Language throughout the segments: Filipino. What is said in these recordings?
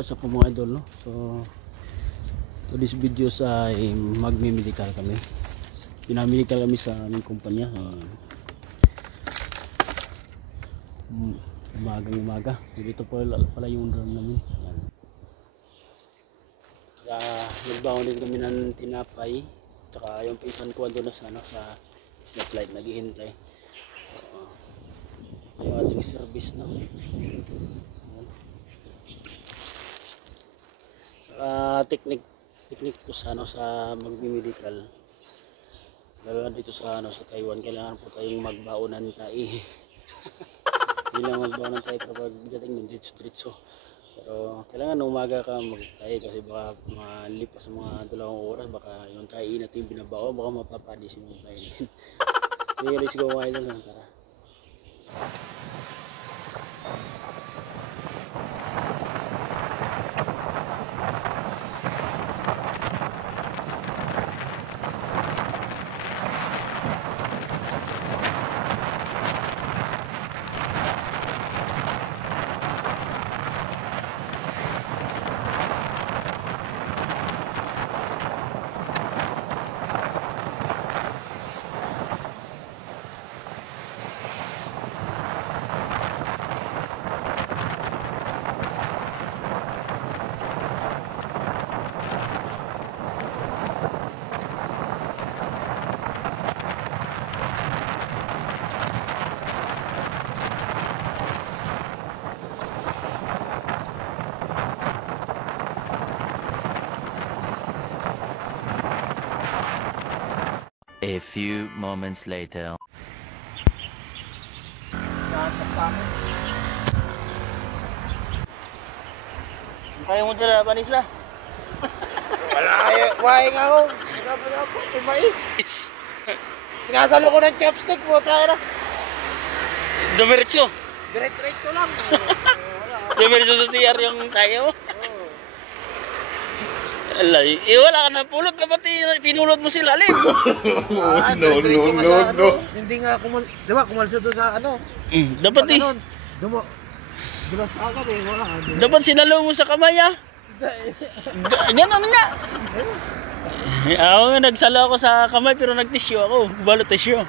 what's up mga idol, no? So this video ay magme-medical kami. Pinamedical kami sa aming kumpanya. Umaga. Dito pala yung drum namin. Yan. Nagbaon din kami ng tinapay. Tsaka yung pinsan ko doon sa stoplight naghihintay. Yung ating service na. Technique po sa magme-medical. Lalo na dito sa Taiwan, kailangan po tayong magbaonan tayo. Hindi lang magbaonan tayo kapag dating ng diretso. Pero kailangan umaga ka magtayo kasi baka malipas sa mga 2 oras, baka yung tayo natin binabao, baka mapapadis yung tayo natin. Okay, let's go mga idol. Tara. A few moments later. Kaya mo dala, panis na. Wala kayo, kumain ako. Sabi nga po, tumais. Sinasalo ko ng chopstick po, tayo na. Dumiretso. Direct-direct ko lang. Dumiretso sa CR yung tayo. Alay, wala ka na pulot ka pati pinulot mo sila lalim. No. Hindi nga diba kumalsa doon sa Dapat eh. Dumas agad eh, wala. Dapat sinalo mo sa kamay ah. Ganun nga. Ako nga nagsalo ako sa kamay pero nagtissue ako. Balot tissue.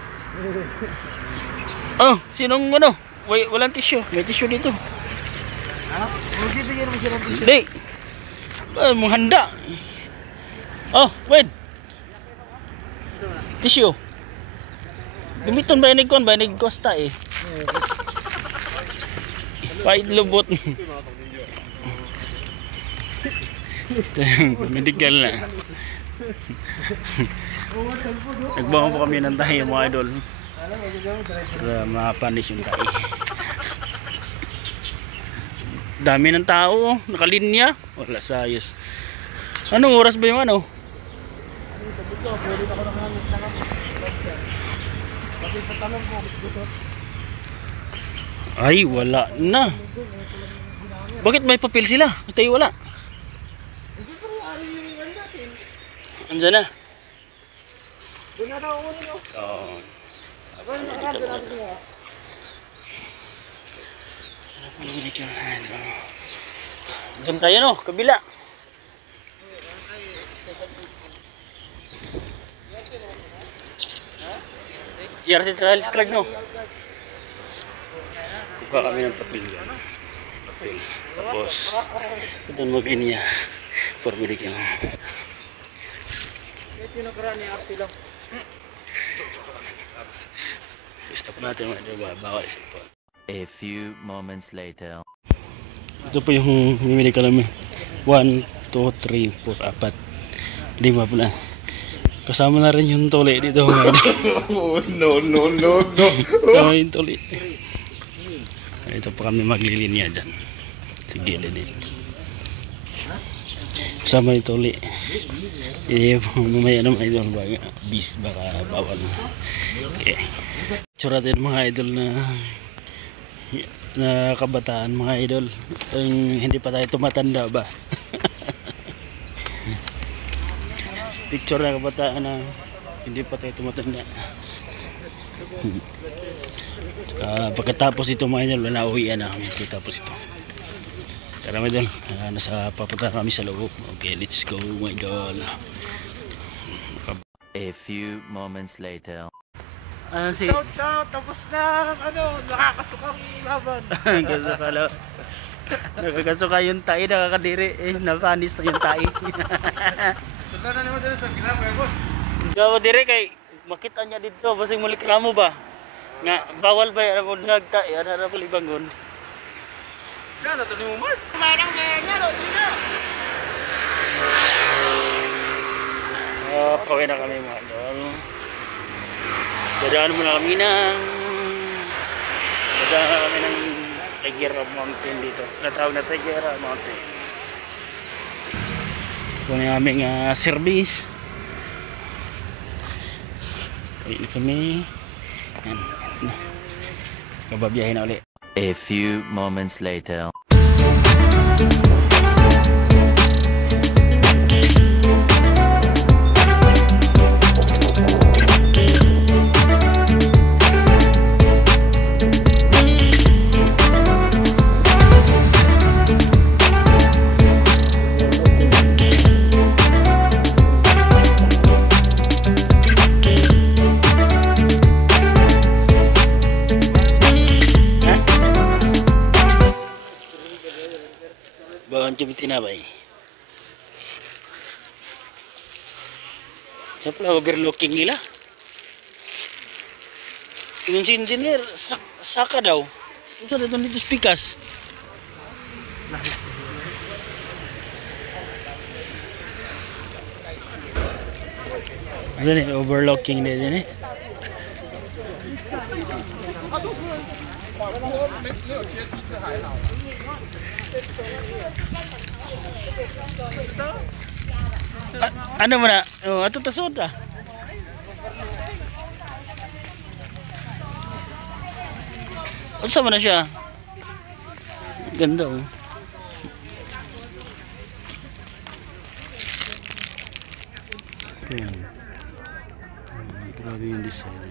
Oh, sinong walang tissue. May tissue dito. Ha? Hindi bigyan mo siya ng tissue. Hindi. Menghanda. Oh, wait. Tissue. Gamiton ba ni Costa eh. Pahit lubot. Medical na. Nagbangon po kami ng tayo mga idol. Para mapanis yung tayo. Dami ng tao, nakalinya. Wala sayos. Anong oras ba yung Ay, wala na. Bakit may papel sila? Tayo wala. Andiyan na. Doon na daw ulit no? Oo. Doon tayo no, kabila. Yarsin sa health no. Kuha kami ng papel yan. Papel. Tapos doon mag-inya for medical. Stop natin mga bawal sipon. A few moments later. Ito po yung medical namin. 1, 2, 3, 4, 4. 5 pala. Kasama na rin yung tuli dito. No. Kasama yung tuli. Ito pa kami maglilinya dyan. Sige, din. Kasama yung tuli. Mamaya naman idol. Baka bawal. Okay. Tsura din mga idol na kabataan mga idol. Hindi pa tayo tumatanda ba? Picture na kabataan na hindi pa tayo tumatanda. Pagkatapos ito mga idol, wala uwian na kami. Pagkatapos ito. Tara mga idol, papunta kami sa loob. Okay, let's go mga idol. A few moments later. Shout, tapos na, nakakasukang laban. Nakakasuka yung tae, nakakadiri. Napanis na yung tae. Sundan na naman dito sa ginagawa ko. Gawa dire kay makita niya dito, basing malikramo ba? Nga, bawal ba yan mo nagtae, ano na pala bangon. Yan, ito ni Umar. Pauwi na kami mga idol. Dadaan muna kami ng Tigera Mountain dito. Natawag na Tigera Mountain. Ito na yung aming service. Pauwi na kami. Yan. Kababiyahin na ulit. A few moments later. Bawang cumi tinapay. Siya pala overlooking nila. Yung si engineer, saka daw. Ito na dito spikas. Ano ni overlooking na din eh. Ano mo na? Oh, ato tasod ah. Unsa man na siya? Ganda oh. Grabe yung design.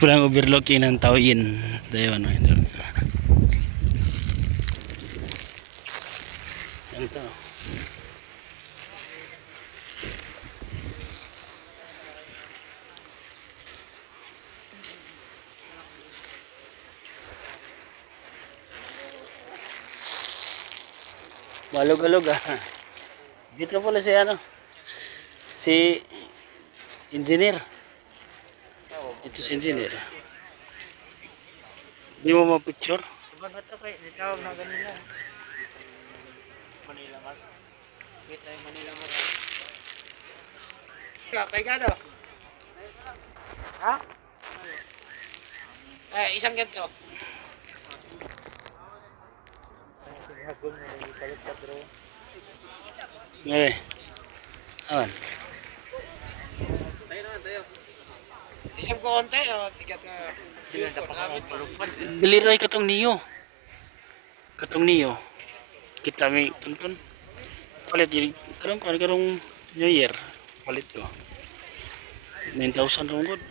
Pulang overlooking ng Taoyin. Dayo ano ito. Ito. Balog-alog ah. Dito pala si ano? Si engineer. Ito si engineer. Di mo ma-picture? Ibang ito kay, nitawag na ganila. Manila Mark. Wait tayo Manila Mark. Kay gano? Ha? Isang ganito. Ngayon. Awan. Isang ko konti, tigat na. Diliray katong niyo. Katong niyo. Kita may tuntun. Palit yun. Karong New Year. Palit ko. 9,000 rong good.